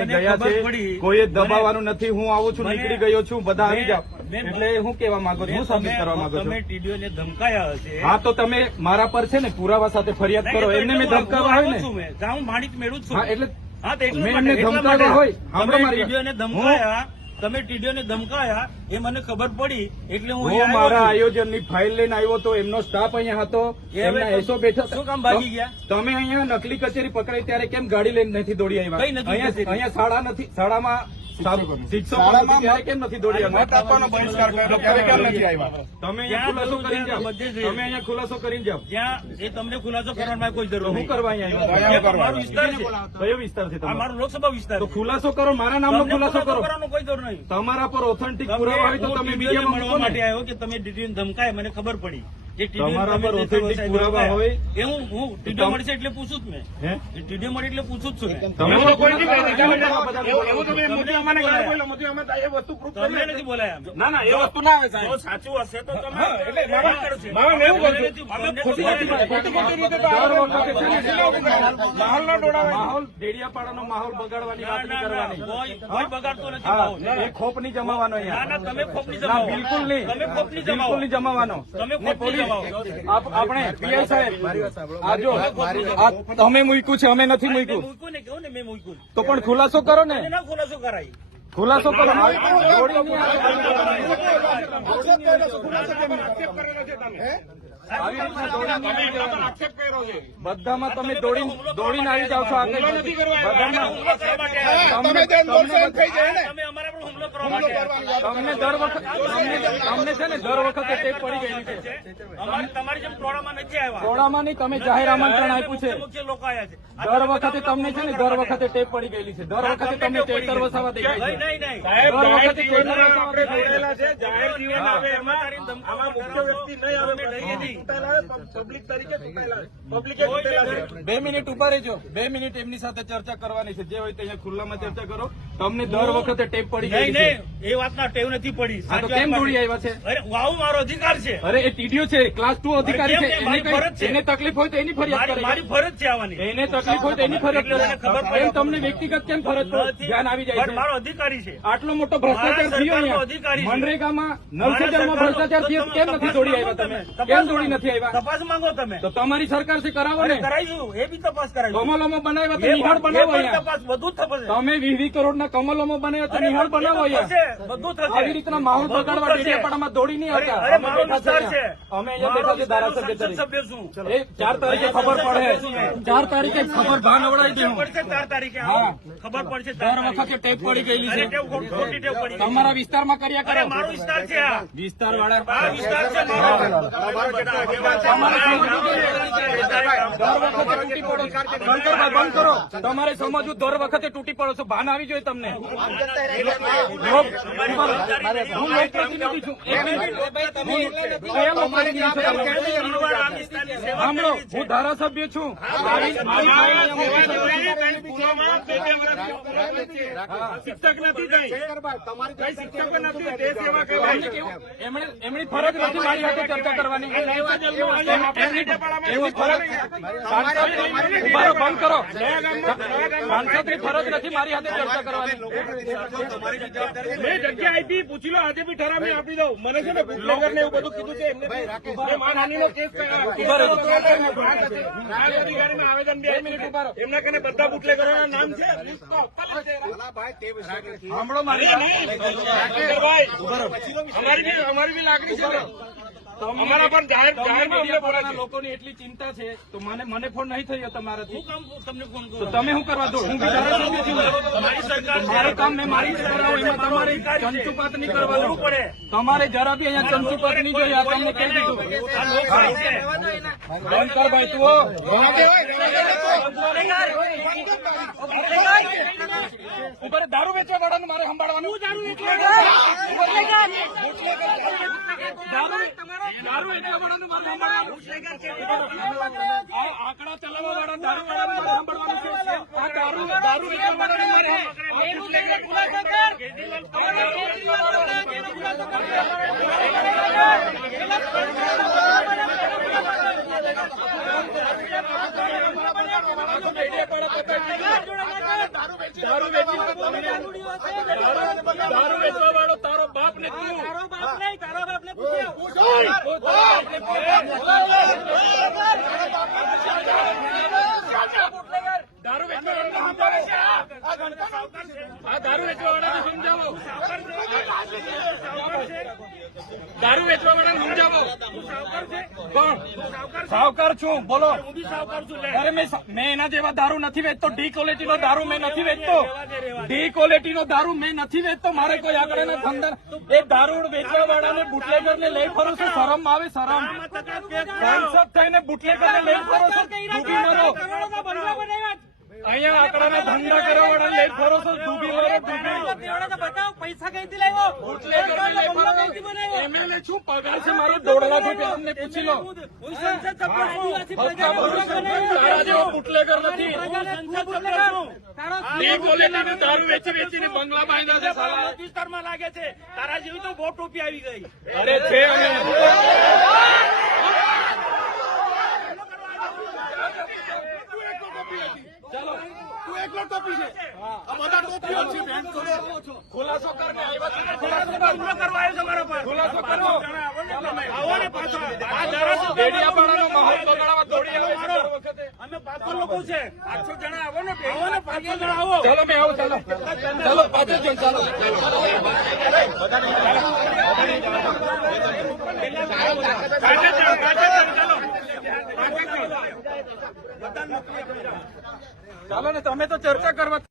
લઈને ગયા છે, કોઈ દબાવવાનું નથી. હું આવું છું, નીકળી ગયો છું, બધા આવી જાઓ. એટલે હું કેવા માંગો છો, હું સાબિત કરવા માંગો છું. તમે ટીડીઓને ધમકાયા હશે. હા, તો તમે મારા પર છે ને પુરાવા સાથે ફરિયાદ કરો. એમને મેં ધમકાવા હોય ને, હું માણિક મેળવું છું. હા, એટલે મેં એમને ધમકાવા હોય. ટીડીઓને ધમકાયા, તમે ટીડીઓને ધમકાયા એ મને ખબર પડી, એટલે હું મારા આયોજનની ફાઇલ લઈને આવ્યો તો એમનો સ્ટાફ અહીંયા હતો, એમના એસો બેઠા. શું કામ ભાગી ગયા? તમે અહીંયા નકલી કચેરી પકડાઈ ત્યારે કેમ ગાડી લઈને નથી દોડી આવ્યા? અહીંયા શાળા નથી, શાળામાં શિક્ષકો ત્યારે કેમ નથી દોડી આવ્યા? તમે અહીંયા ખુલાસો કરીને જાઓ. જ્યાં એ તમને ખુલાસો કરવાનો કોઈ જરૂર શું કરવા અહીંયા મારો વિસ્તાર છે. કયો વિસ્તાર છે? મારો લોકસભા વિસ્તાર. તો ખુલાસો કરો, મારા નામનો ખુલાસો કરો. કોઈ જરૂર નહીં. તમારા પર ઓથેન્ટિક પુરાવા હોય તો તમે મીડિયામાં મળવા માટે આવ્યો કે તમે ટીડીઓને ધમકાય, મને ખબર પડી. તમારા પર ઓથેન્ટિક પુરાવા હોય એ હું ટીડીઓ મળશે એટલે પૂછું જ મેં. ટીડીઓ મળે એટલે પૂછું જ છું. તમે નથી બોલાયા. ના, એ વસ્તુ ના આવે સાહેબ. સાચું હશે તો તમે માહોલ ડેડિયાપાડાનો માહોલ બગાડવાની વાત નહીં કરવાની. કોઈ બગાડતો નથી. એ ખોપ નહીં જમાવાનો અહીંયા. તમે ખોપ નહીં જમાવો. બિલકુલ નહીં. તમે ખોપ નહીં બિલકુલ નહીં જમાવાનો. તમે ખોપ નહીં જમાવો. આપણે પીએલ સાહેબ આ જો તમે મૂક્યું છે, અમે નથી મૂક્યું. મૂક્યું ને કેવું ને મેં મૂક્યું. તો પણ ખુલાસો કરો ને. ના ખુલાસો કરાય. ખુલાસો કરો. બધામાં તમે દોડીને આવી જાવ છો. તમે અમારા પર હુમલો કરવા માટે તમને દર વખતે તમને છે ને દર વખતે ટેપ પડી ગયેલી છે. તમારી જેમ ટોળામાં નથી આવ્યા. ટોળામાં નહીં, તમે જાહેર આમંત્રણ આપ્યું છે. મુખ્ય લોકો આવ્યા છે. દર વખતે તમને છે ને દર વખતે ટેપ પડી ગયેલી છે. દર વખતે તમને ટેટર વસાવા દેખાય છે. નહીં. દર વખતે ટેટર વસાવા દેખાય છે. જાહેર જીવન આવે એમાં આમાં મુખ્ય વ્યક્તિ નહીં આવે. પબ્લિક તરીકે પબ્લિકે 2 મિનિટ ઉભા રહેજો. 2 મિનિટ એમની સાથે ચર્ચા કરવાની છે. જે હોય તે અહીંયા ખુલ્લામાં ચર્ચા કરો. તમને દર વખતે ટેપ પડી ગઈ છે. એ વાતના ટેવ નથી પડી. તો કેમ દોડી આવ્યા છે? અરે આવું મારો અધિકાર છે. અરે એ ટીડીઓ છે, ક્લાસ 2 અધિકારી છે. એને તકલીફ હોય તો એની ફરિયાદ કરે. મારી ફરજ છે આવવાની. એને તકલીફ હોય તો એની ફરિયાદ કરે. ખબર પડે તમને વ્યક્તિગત કેમ ફરજ ધ્યાન આવી જાય છે? મારો અધિકારી છે. આટલો મોટો ભ્રષ્ટાચાર થયો અહીંયા મનરેગામાં, નલસેજરમાં ભ્રષ્ટાચાર થયો, કેમ નથી દોડી આવ્યા તમે? કેમ દોડી નથી આવ્યા? તપાસ માંગો તમે. તો તમારી સરકાર છે, કરાવો ને. કરાવીશું, એ બી તપાસ કરાવીશું. કમલોમાં બનાવ્યા તો નિહાળ બનાવો અહીંયા. તપાસ બધું થશે. તમે 20 કરોડના કમલોમાં બનાવ્યા તો નિહાળ બનાવો અહીંયા. બધું થશે. આવી રીતના માહોલ બગાડવા ડેડિયાપાડામાં દોડી નહીં આવતા. અરે મારો વિસ્તાર છે. અમે અહીંયા બેઠા છે ધારાસભ્ય તરીકે. સભ્ય છું. એ 4 તારીખે ખબર પડે. 4 તારીખે ખબર ભાન અવડાવી દે. પડશે 4 તારીખે. હા, ખબર પડશે. દર વખતે ટેપ પડી ગયેલી છે. ખોટી ટેવ પડી. તમારા વિસ્તારમાં કર્યા કરે. મારો વિસ્તાર છે આ. વિસ્તાર વાળા આ વિસ્તાર છે મારો. બંધ કરો. તમારે સમજવું, દર વખતે તૂટી પડો છો. ભાન આવી જોઈએ તમને. હું લોકપ્રતિનિધિ છું. સાંભળો, હું ધારાસભ્ય છું. શિક્ષક નથી કઈ શિક્ષક નથી. તે સેવા એમની ફરજ નથી મારી સાથે ચર્ચા કરવાની. એવી ફરજ બંધ કરો. સાંસદની ફરજ નથી મારી સાથે ચર્ચા કરવાની. મેં જગ્યા આપી, પૂછી લો. આજે બી ઠરાવ મેં આપી દઉં. મને છે ને બુટલેગર ને એવું બધું કીધું છે. એમને માનહાનિનો કેસ અધિકારીમાં આવેદન બે મિનિટ ઉભા રહો. એમના કને બધા બુટલેગરોના નામ છે. સાંભળો મારી અમારી બી લાગણી છે. અમારા પર જાહેર લોકોની એટલી ચિંતા છે તો મને ફોન નહીં થયો તમારાથી. તમને ફોન તો તમે શું કરવા દો? હું ધારાસભ્ય છું. તમારી સરકાર મારું કામ મેં મારી રીતે કરાવું. એમાં તમારે ચંચુપાત નહીં કરવાનું પડે. તમારે જરા બી અહીંયા ચંચુપાત નહીં જોઈએ. આ તમને કહી દીધું. બંધ કર ભાઈ તું. ઉપર દારૂ વેચવા વાળાનું મારે સંભાળવાનું. દારૂ વેચવા વાળાનું મારે સંભાળવાનું. આંકડા ચલાવવા વાળા દારૂ વાળાનું મારે સંભાળવાનું છે. આ દારૂ વેચવા વાળાનું મારે દારૂ વેચવા વાળો તારો બાપ ને તું તારો બાપ નહીં, તારો બાપને પૂછ્યો. દારૂ વેચવા વાળાને સમજાવો. આ દારૂ વેચવા વાળાને સમજાવો. દારૂ વેચવા વાળાને સમજાવો. કોણ સાવકાર છું? બોલો. હું બી સાવકાર છું. લે. અરે મેં એના જેવા દારૂ નથી વેચતો. ડી ક્વોલિટી નો દારૂ મેં નથી વેચતો. ડી ક્વોલિટી નો દારૂ મેં નથી વેચતો. મારે કોઈ આગળ ધંધા એ દારૂ વેચવા વાળાને બુટલેગર ને લઈ ફરો છો. શરમ આવે? શરમ? સાંસદ થઈને બુટલેગર ને લઈ ફરો છો. ડૂબી મરો. કરોડોના બંગલા બનાવ્યા. અહીંયા આંકડાના ધંધા કરવા વાળા લઈ ફરો છો. ડૂબી મરો. દેવડા તો બતાવો, પૈસા કઈથી લાવ્યો? બુટલેગર ને લઈ ફરો છો. એમએલએ છું, પગાર છે મારો 1.5 લાખ રૂપિયા. અમને પૂછી લો. હું સંસદ સભ્ય છું. તારા જેવો બુટલેગર નથી. હું સંસદ સભ્ય છું. તારો ડી ક્વોલિટીનો દારૂ વેચી વેચીને બંગલા બાંધ્યા છે સાલા. મત વિસ્તારમાં લાગે છે. તારા જેવી તો બહુ ટોપી આવી ગઈ. અરે છે અમે ખુલાસો કરને આવ્યા છે. ખુલાસો કરવા આવ્યો છે મારા પર. ખુલાસો કરો. આવો ને પાછા. આ ધારાસભ્ય ડેડિયાપાડાનો માહોલ બગાડવા દોડી આવે છે દર વખતે. અમે 500 લોકો છે. 500 જણા આવો ને. આવો ને 500 જણા આવો. ચાલો મેં આવું. ચાલો ચાલો પાછળ જો. ચાલો ચાલો ને તમે તો ચર્ચા કરવા